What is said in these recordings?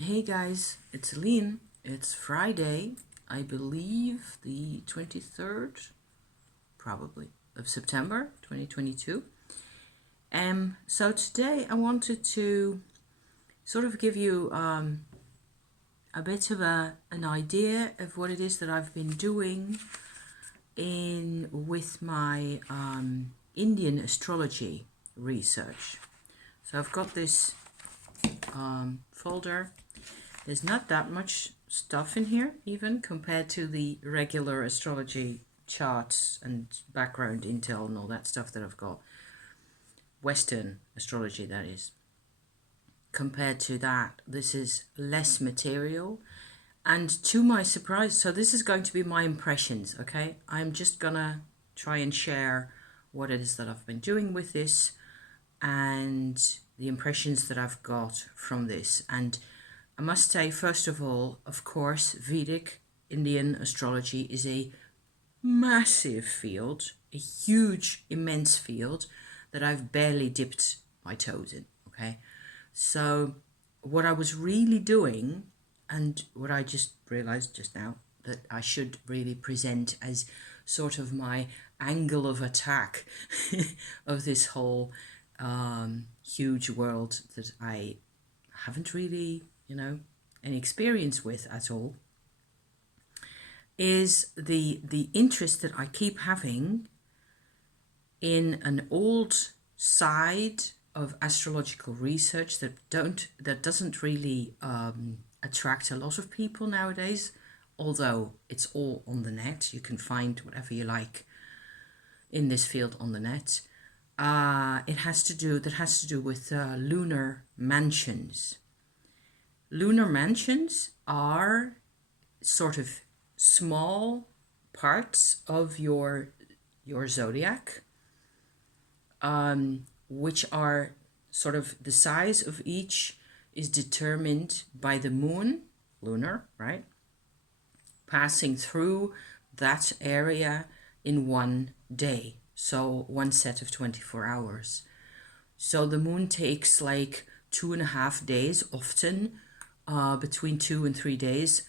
Hey guys, it's Aline. It's Friday, I believe the 23rd, probably, of September 2022. So today I wanted to sort of give you a bit of an idea of what it is that I've been doing with my Indian astrology research. So I've got this folder. There's not that much stuff in here, even compared to the regular astrology charts and background intel and all that stuff that I've got. Western astrology, that is. Compared to that, this is less material. And to my surprise, so this is going to be my impressions, okay? I'm just gonna try and share what it is that I've been doing with this and the impressions that I've got from this. And I must say, first of all, of course, Vedic Indian astrology is a massive field, a huge, immense field that I've barely dipped my toes in, okay? So what I was really doing, and what I just realized just now, that I should really present as sort of my angle of attack of this whole huge world that I haven't really, any experience with at all, is the interest that I keep having in an old side of astrological research that doesn't really attract a lot of people nowadays, although it's all on the net. You can find whatever you like in this field on the net. That has to do with lunar mansions. Lunar mansions are sort of small parts of your zodiac, which are sort of the size of each is determined by the moon, lunar, right? Passing through that area in one day. So one set of 24 hours. So the moon takes like 2.5 days, often between 2 and 3 days,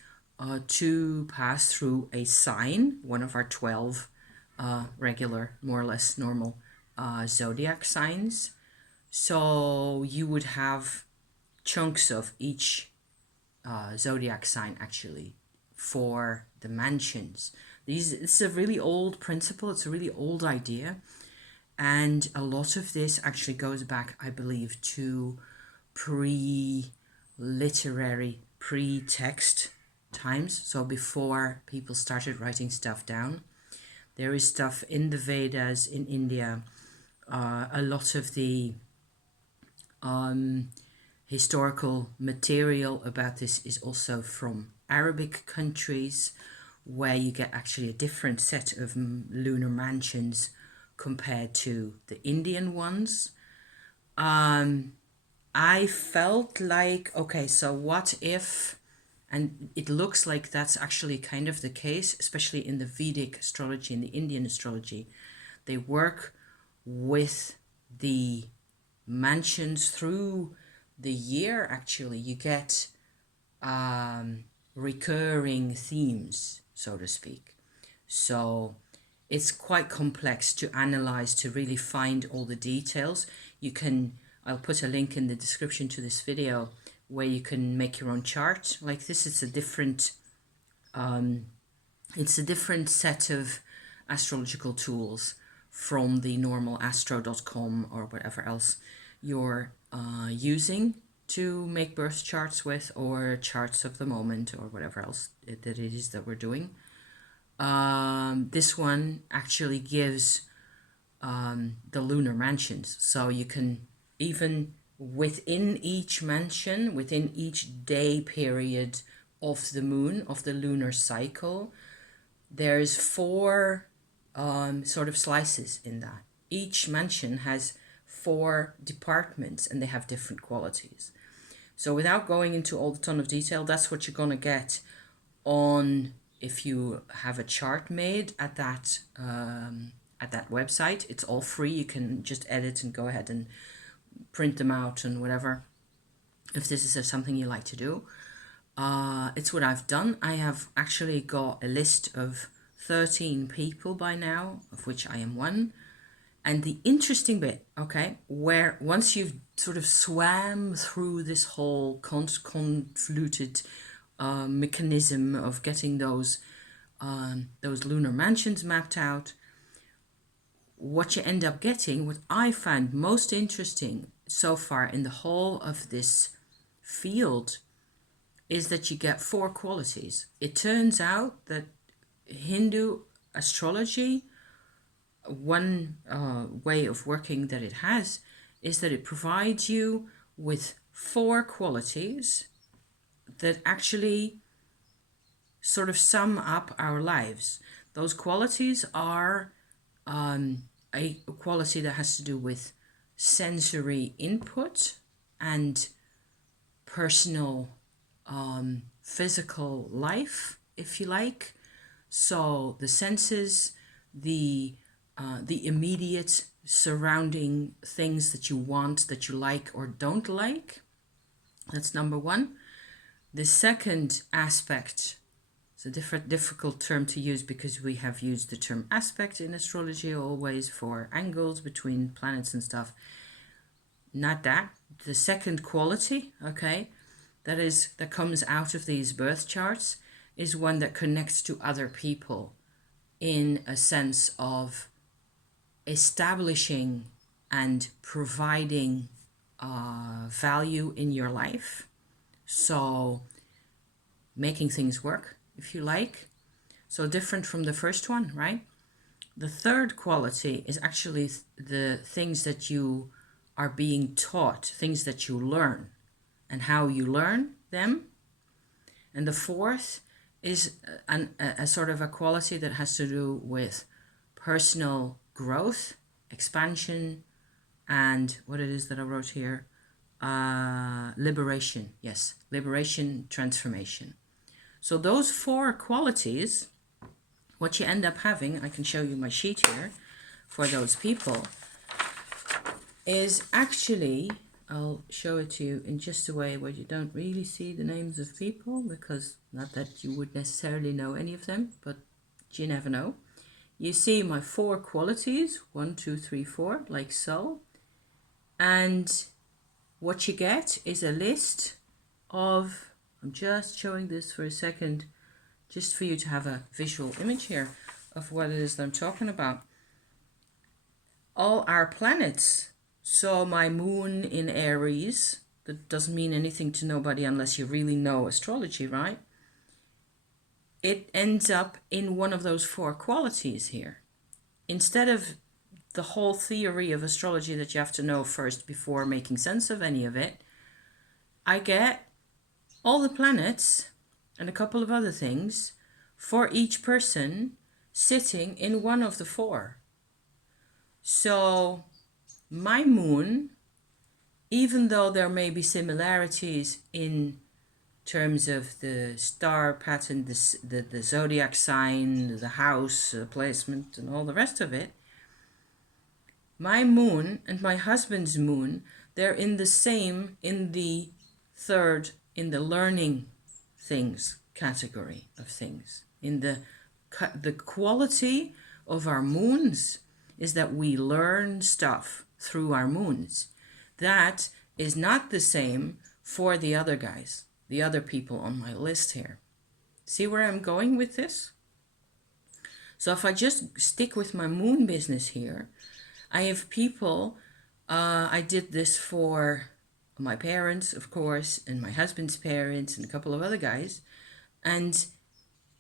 to pass through a sign, one of our 12 regular, more or less normal zodiac signs. So you would have chunks of each zodiac sign actually for the mansions. This is a really old principle, it's a really old idea. And a lot of this actually goes back, I believe, to pre-literary, pre-text times. So before people started writing stuff down. There is stuff in the Vedas in India. A lot of the historical material about this is also from Arabic countries, where you get actually a different set of lunar mansions compared to the Indian ones. I felt like, okay, so what if, and it looks like that's actually kind of the case, especially in the Vedic astrology and the Indian astrology. They work with the mansions through the year, actually. You get recurring themes, so to speak. So it's quite complex to analyze, to really find all the details. I'll put a link in the description to this video where you can make your own chart like this. It's a different set of astrological tools from the normal astro.com or whatever else you're using to make birth charts with, or charts of the moment, or whatever else that it is that we're doing. This one actually gives the lunar mansions, so you can even within each mansion, within each day period of the moon, of the lunar cycle, there's 4 sort of slices in that. Each mansion has 4 departments and they have different qualities. So without going into all the ton of detail, that's what you're going to get on if you have a chart made at that website. It's all free. You can just edit and go ahead and print them out and whatever. if this is something you like to do. It's what I've done. I have actually got a list of 13 people by now, of which I am one. And the interesting bit, okay, where once you've sort of swam through this whole convoluted mechanism of getting those lunar mansions mapped out, what you end up getting, what I find most interesting so far in the whole of this field, is that you get 4 qualities. It turns out that Hindu astrology, one way of working that it has, is that it provides you with 4 qualities that actually sort of sum up our lives. Those qualities are a quality that has to do with sensory input and personal physical life, if you like. So the senses, the immediate surrounding things that you want, that you like or don't like. That's number 1. The second aspect, it's a difficult term to use because we have used the term aspect in astrology always for angles between planets and stuff. Not that. The second quality, okay, that comes out of these birth charts is one that connects to other people in a sense of establishing and providing value in your life. So making things work, if you like. So different from the first one, right? The third quality is actually the things that you are being taught, things that you learn and how you learn them. And the fourth is a sort of a quality that has to do with personal growth, expansion, and what it is that I wrote here, liberation. Yes, liberation, transformation. So those 4 qualities, what you end up having, I can show you my sheet here for those people, is actually, I'll show it to you in just a way where you don't really see the names of people, because not that you would necessarily know any of them, but you never know. You see my 4 qualities, 1, 2, 3, 4, like so. And what you get is a list of, I'm just showing this for a second, just for you to have a visual image here of what it is that I'm talking about. All our planets. So my moon in Aries, that doesn't mean anything to nobody unless you really know astrology, right? It ends up in one of those 4 qualities here. Instead of the whole theory of astrology that you have to know first before making sense of any of it, I get all the planets and a couple of other things for each person sitting in one of the 4. So my moon, even though there may be similarities in terms of the star pattern, the zodiac sign, the house placement, and all the rest of it, my moon and my husband's moon, they're in the same, in the third, in the learning things category of things. In the quality of our moons is that we learn stuff through our moons. That is not the same for the other guys, the other people on my list here. See where I'm going with this? So if I just stick with my moon business here, I have people, I did this for my parents, of course, and my husband's parents and a couple of other guys. And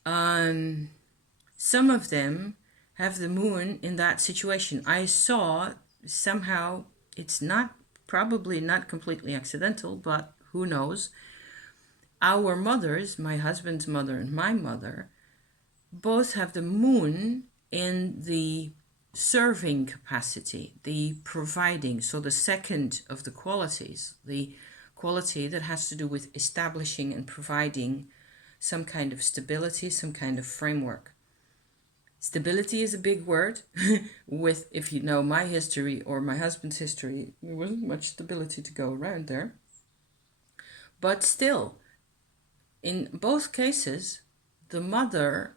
some of them have the moon in that situation. I saw somehow, it's not, probably not completely accidental, but who knows, our mothers, my husband's mother and my mother, both have the moon in the serving capacity, the providing. So the second of the qualities, the quality that has to do with establishing and providing some kind of stability, some kind of framework. Stability is a big word. With, if you know my history or my husband's history, there wasn't much stability to go around there. But still, in both cases, the mother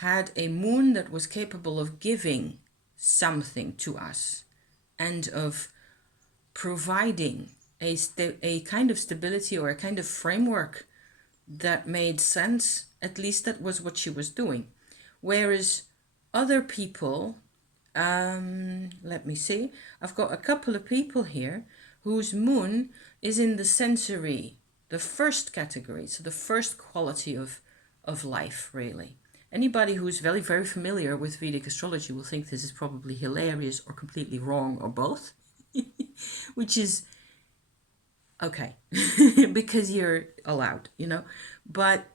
had a moon that was capable of giving something to us and of providing a kind of stability or a kind of framework that made sense. At least that was what she was doing. Whereas other people, let me see, I've got a couple of people here whose moon is in the sensory, the first category, so the first quality of life, really. Anybody who's very, very familiar with Vedic astrology will think this is probably hilarious or completely wrong or both, which is okay, because you're allowed, you know. But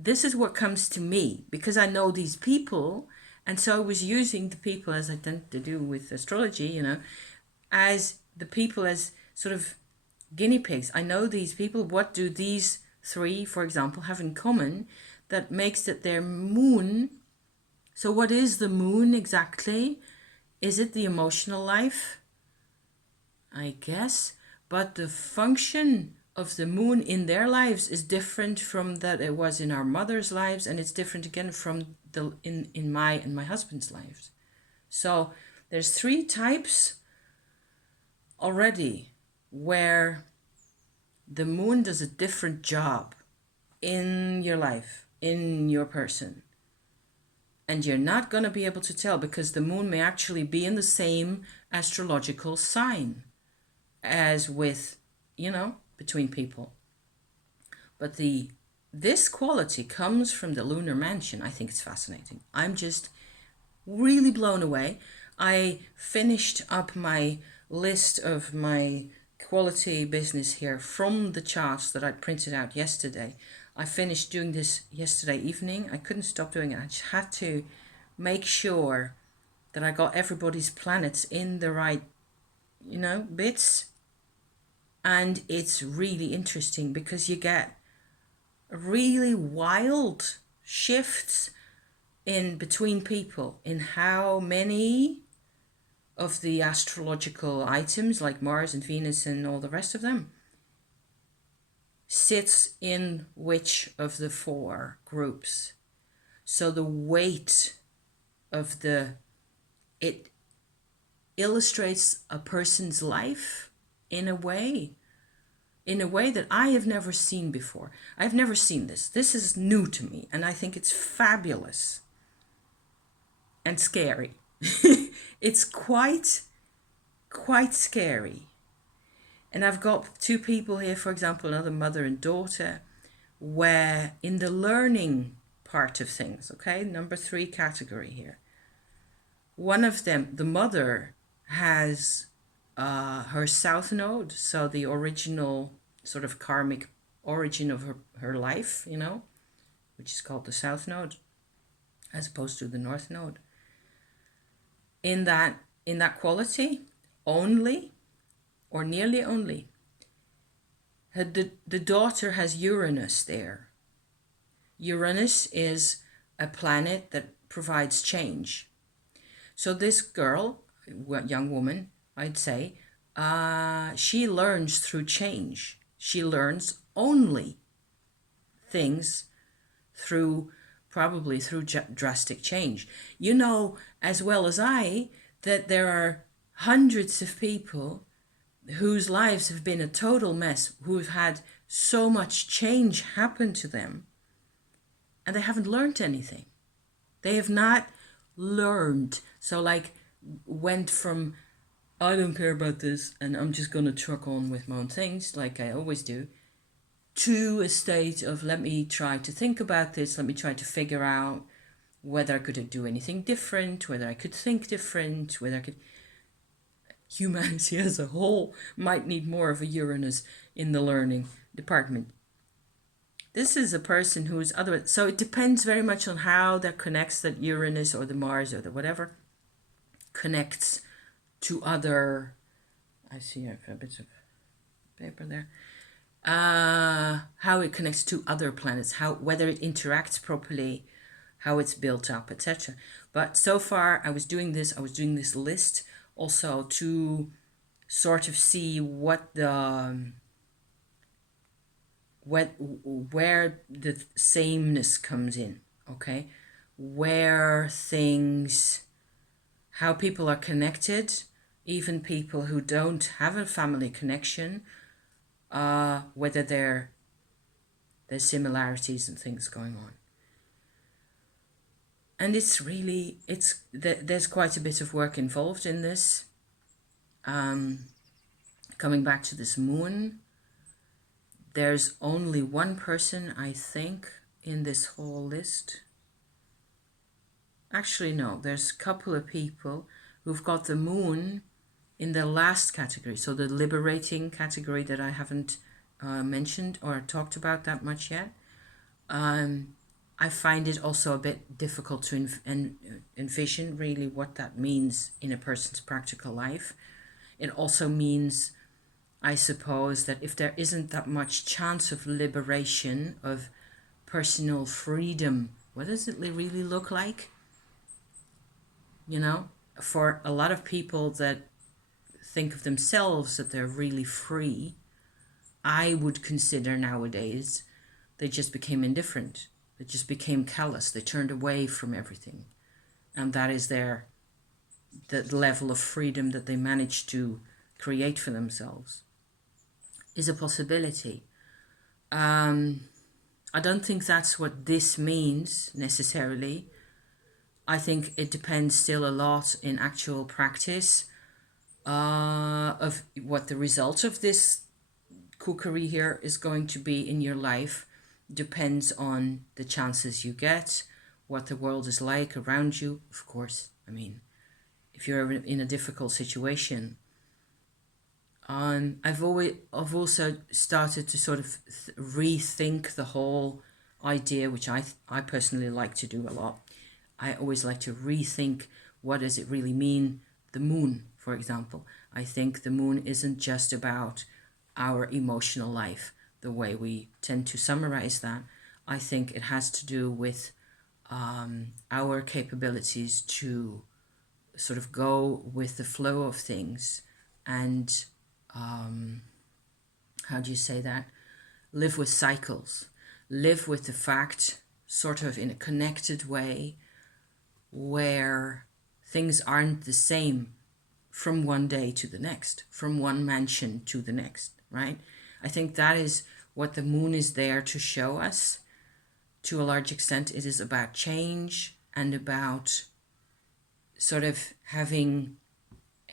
this is what comes to me because I know these people. And so I was using the people, as I tend to do with astrology, you know, as the people as sort of guinea pigs. I know these people. What do these three, for example, have in common that makes it their moon? So what is the moon exactly? Is it the emotional life? I guess. But the function of the moon in their lives is different from that it was in our mother's lives, and it's different again from the in my and my husband's lives. So there's three types already where the moon does a different job in your life, in your person. And you're not going to be able to tell because the moon may actually be in the same astrological sign as with, you know, between people. But this quality comes from the lunar mansion. I think it's fascinating. I'm just really blown away. I finished up my list of my quality business here from the charts that I printed out yesterday. I finished doing this yesterday evening. I couldn't stop doing it. I just had to make sure that I got everybody's planets in the right, you know, bits. And it's really interesting because you get really wild shifts in between people in how many of the astrological items like Mars and Venus and all the rest of them sits in which of the four groups. So the weight of it illustrates a person's life in a way that I have never seen before. I've never seen this. This is new to me, and I think it's fabulous and scary. It's quite scary. And I've got two people here, for example, another mother and daughter, where in the learning part of things, okay, number 3 category here, one of them, the mother, has her south node, so the original sort of karmic origin of her life, you know, which is called the south node, as opposed to the north node. In that quality, only, or nearly only, the daughter has Uranus there. Uranus is a planet that provides change. So this girl, young woman, I'd say, she learns through change. She learns only things probably through drastic change. You know as well as I that there are hundreds of people whose lives have been a total mess, who've had so much change happen to them, and they haven't learned anything. They have not learned. So like went from, I don't care about this and I'm just going to truck on with my own things like I always do, to a state of let me try to think about this, let me try to figure out whether I could do anything different, whether I could think different, whether I could... Humanity as a whole might need more of a Uranus in the learning department. This is a person who is otherwise... So it depends very much on how that connects, that Uranus or the Mars or the whatever connects to other... I see I have a bit of paper there. How it connects to other planets, whether it interacts properly, how it's built up, etc. But so far I was doing this list also to sort of see what the where the sameness comes in, okay? Where things, how people are connected, even people who don't have a family connection, whether there's similarities and things going on. And there's quite a bit of work involved in this. Coming back to this moon, there's only one person, I think, in this whole list. Actually, no, there's a couple of people who've got the moon in the last category. So the liberating category that I haven't mentioned or talked about that much yet. I find it also a bit difficult to envision really what that means in a person's practical life. It also means, I suppose, that if there isn't that much chance of liberation, of personal freedom, what does it really look like? You know, for a lot of people that think of themselves that they're really free, I would consider nowadays they just became indifferent. They just became callous. They turned away from everything. And that is the level of freedom that they managed to create for themselves is a possibility. I don't think that's what this means necessarily. I think it depends still a lot in actual practice of what the result of this cookery here is going to be in your life. Depends on the chances you get, what the world is like around you, of course. I mean, if you're in a difficult situation. I've also started to sort of rethink the whole idea, which I personally like to do a lot. I always like to rethink, what does it really mean? The moon, for example. I think the moon isn't just about our emotional life, the way we tend to summarize that. I think it has to do with our capabilities to sort of go with the flow of things and, how do you say that? Live with cycles. Live with the fact, sort of in a connected way, where things aren't the same from one day to the next, from one mansion to the next, right? I think that is what the moon is there to show us. To a large extent, it is about change and about sort of having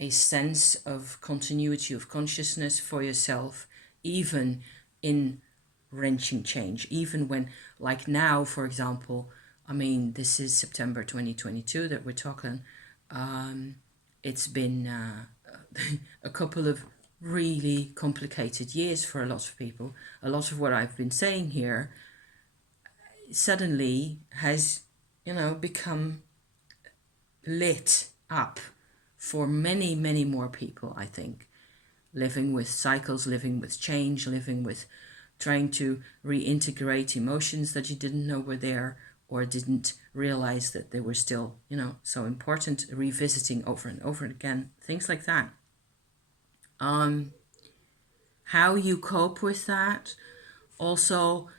a sense of continuity of consciousness for yourself, even in wrenching change, even when, like now, for example, I mean, this is September 2022 that we're talking. It's been a couple of really complicated years for a lot of people. A lot of what I've been saying here suddenly has, become lit up for many, many more people, I think. Living with cycles, living with change, living with trying to reintegrate emotions that you didn't know were there or didn't realize that they were still, so important, revisiting over and over again, things like that. How you cope with that. Also,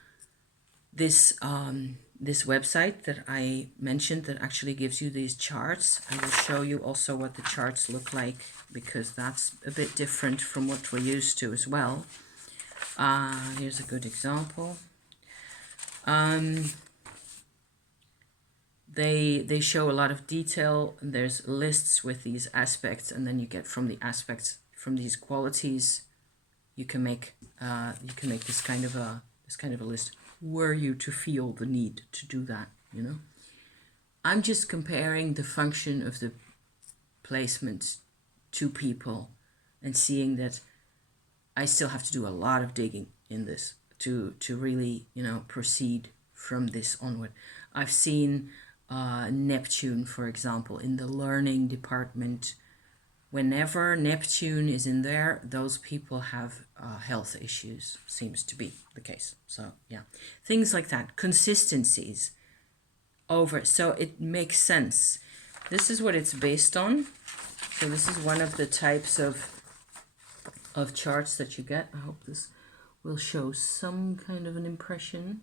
this website that I mentioned that actually gives you these charts. I will show you also what the charts look like, because that's a bit different from what we're used to as well. Here's a good example. They show a lot of detail, and there's lists with these aspects, and then you get from the aspects, from these qualities, you can make this kind of a list. Were you to feel the need to do that, I'm just comparing the function of the placements to people and seeing that I still have to do a lot of digging in this to really, proceed from this onward. I've seen Neptune, for example, in the learning department. Whenever Neptune is in there, those people have health issues, seems to be the case. So, yeah, things like that, consistencies over. So it makes sense. This is what it's based on. So this is one of the types of charts that you get. I hope this will show some kind of an impression.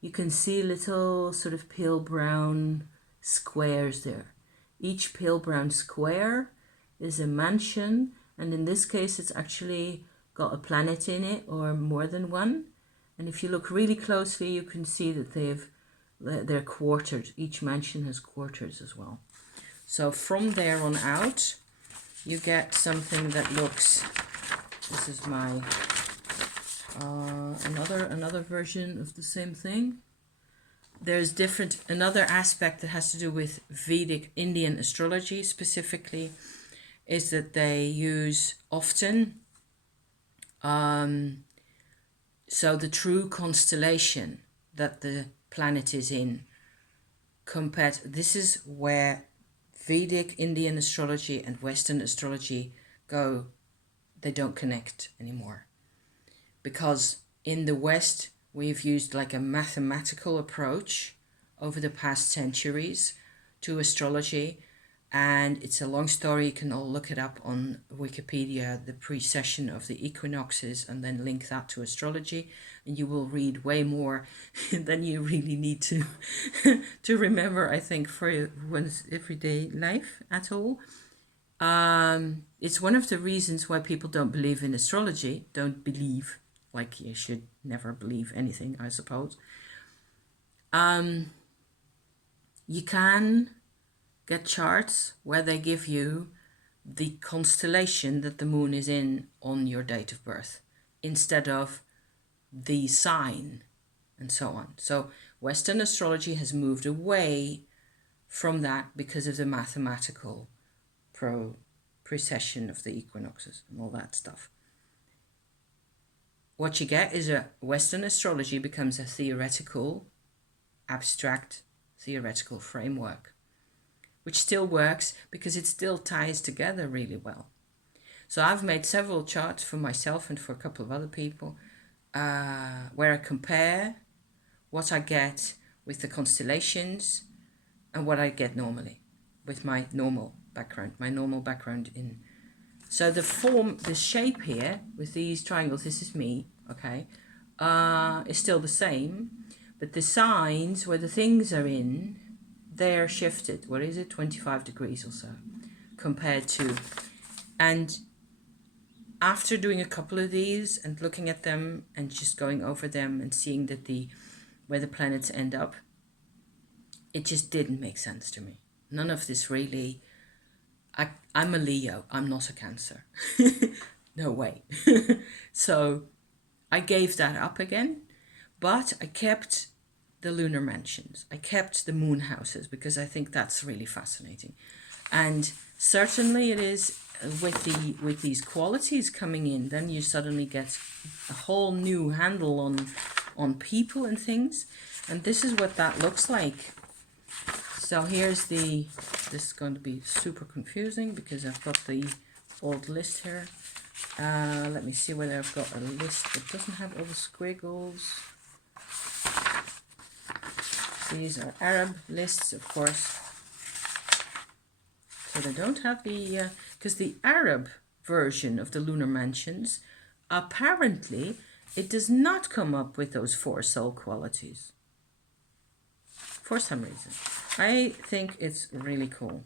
You can see little sort of pale brown squares there. Each pale brown square is a mansion, and in this case it's actually got a planet in it or more than one. And if you look really closely, you can see that they're quartered. Each mansion has quarters as well. So from there on out, you get something that looks, this is my another version of the same thing. There's another aspect that has to do with Vedic Indian astrology specifically, is that they use often so the true constellation that the planet is in compared, this is where Vedic Indian astrology and Western astrology go, they don't connect anymore. Because in the West, we've used like a mathematical approach over the past centuries to astrology. And it's a long story. You can all look it up on Wikipedia, the precession of the equinoxes, and then link that to astrology. And you will read way more than you really need to to remember, I think, for one's everyday life at all. It's one of the reasons why people don't believe in astrology, don't believe, like you should never believe anything, I suppose. You can get charts where they give you the constellation that the moon is in on your date of birth instead of the sign and so on. So Western astrology has moved away from that because of the mathematical precession of the equinoxes and all that stuff. What you get is a Western astrology becomes a theoretical, abstract, theoretical framework, which still works because it still ties together really well. So I've made several charts for myself and for a couple of other people where I compare what I get with the constellations and what I get normally with my normal background in. So the shape here with these triangles, this is me, okay, is still the same, but the signs where the things are in, they're shifted. What is it? 25 degrees or so compared to. And after doing a couple of these and looking at them and just going over them and seeing that where the planets end up, it just didn't make sense to me. None of this really. I'm a Leo. I'm not a Cancer. No way. So I gave that up again, but I kept the lunar mansions. I kept the moon houses because I think that's really fascinating. And certainly it is with these qualities coming in, then you suddenly get a whole new handle on people and things. And this is what that looks like. So here's this is going to be super confusing because I've got the old list here. Let me see whether I've got a list that doesn't have all the squiggles. These are Arab lists, of course. So they don't have the, because the Arab version of the Lunar Mansions, apparently it does not come up with those 4 soul qualities. For some reason. I think it's really cool.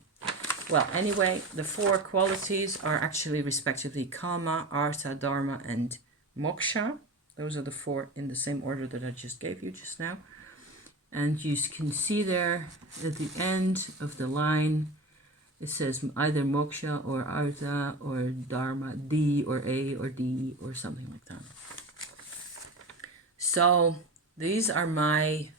Well, anyway, the 4 qualities are actually respectively Kama, Artha, Dharma, and Moksha. Those are the 4 in the same order that I just gave you just now. And you can see there at the end of the line, it says either Moksha or Artha or Dharma, D or A or D or something like that. So these are my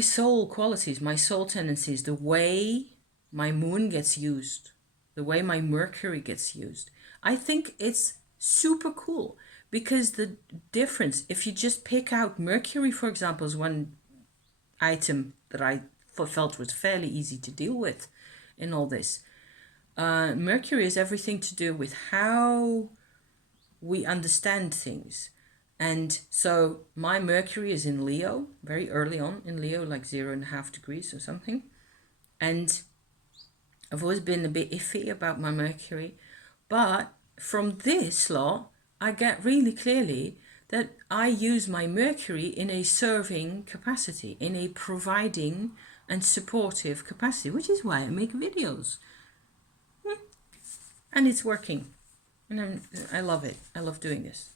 soul qualities, my soul tendencies, the way my moon gets used, the way my Mercury gets used. I think it's super cool because the difference, if you just pick out Mercury, for example, is one item that I felt was fairly easy to deal with in all this. Mercury is everything to do with how we understand things. And so my Mercury is in Leo, very early on in Leo, like 0.5 degrees or something. And I've always been a bit iffy about my Mercury, but from this lot, I get really clearly that I use my Mercury in a serving capacity, in a providing and supportive capacity, which is why I make videos. And it's working. And I love it. I love doing this.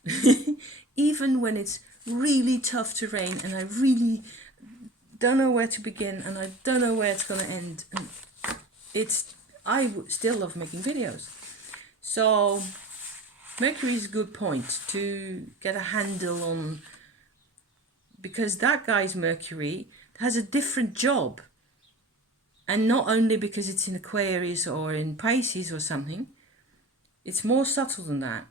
Even when it's really tough terrain and I really don't know where to begin and I don't know where it's going to end. And I still love making videos. So Mercury is a good point to get a handle on, because that guy's Mercury has a different job. And not only because it's in Aquarius or in Pisces or something, it's more subtle than that.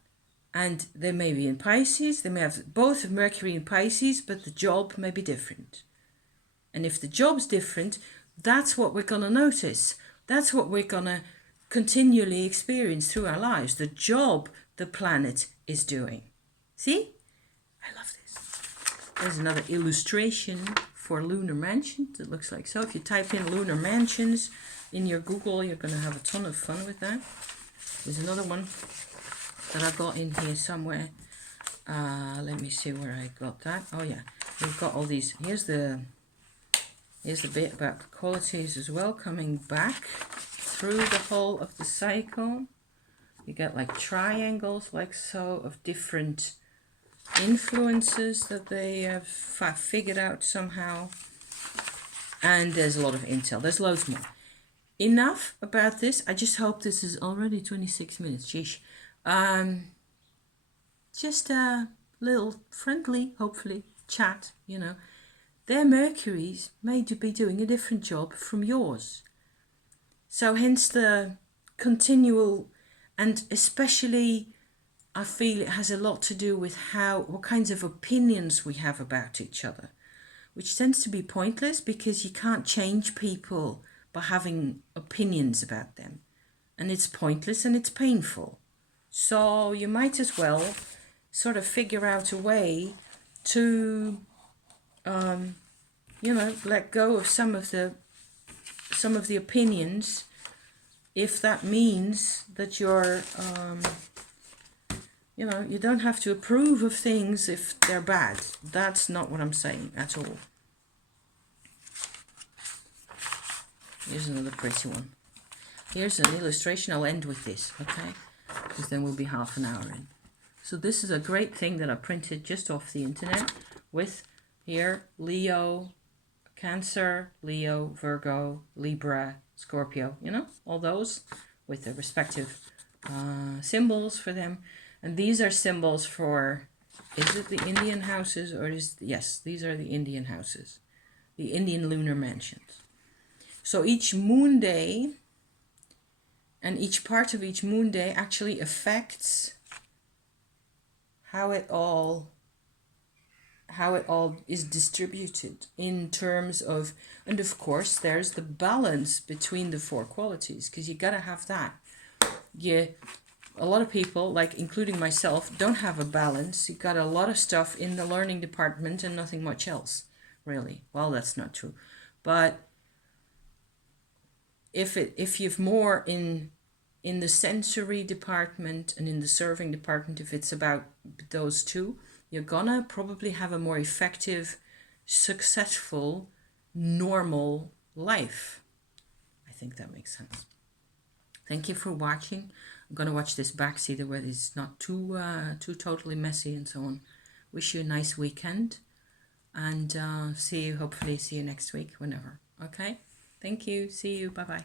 And they may be in Pisces, they may have both Mercury and Pisces, but the job may be different. And if the job's different, that's what we're going to notice. That's what we're going to continually experience through our lives. The job the planet is doing. See? I love this. There's another illustration for Lunar Mansions. It looks like so. If you type in Lunar Mansions in your Google, you're going to have a ton of fun with that. There's another one that I got in here somewhere. Let me see where I got that. Oh yeah, we've got all these. Here's the bit about the qualities as well, coming back through the whole of the cycle. You get like triangles, like so, of different influences that they have figured out somehow. And there's a lot of intel. There's loads more. Enough about this. I just hope this is already 26 minutes. Sheesh. Just a little friendly, hopefully, chat, you know. Their Mercuries may be doing a different job from yours. So hence the continual, and especially I feel it has a lot to do with what kinds of opinions we have about each other, which tends to be pointless because you can't change people by having opinions about them. And it's pointless and it's painful. So you might as well sort of figure out a way to, let go of some of the opinions, if that means that you're, you don't have to approve of things if they're bad. That's not what I'm saying at all. Here's another pretty one. Here's an illustration. I'll end with this, okay? Because then we'll be half an hour in. So this is a great thing that I printed just off the internet with here Leo, Cancer, Leo, Virgo, Libra, Scorpio, all those with the respective symbols for them. And these are symbols for, is it the Indian houses or yes, these are the Indian houses, the Indian lunar mansions. So each moon day and each part of each moon day actually affects how it all is distributed in terms of, and of course there's the balance between the four qualities, because you got to have that. A lot of people, like including myself, don't have a balance. You got a lot of stuff in the learning department and nothing much else, really. Well, that's not true, but if you've more in the sensory department and in the serving department, if it's about those two, you're gonna probably have a more effective, successful, normal life. I think that makes sense. Thank you for watching. I'm gonna watch this back, see that where it's not too totally messy and so on. Wish you a nice weekend, and hopefully see you next week, whenever. Okay? Thank you. See you. Bye-bye.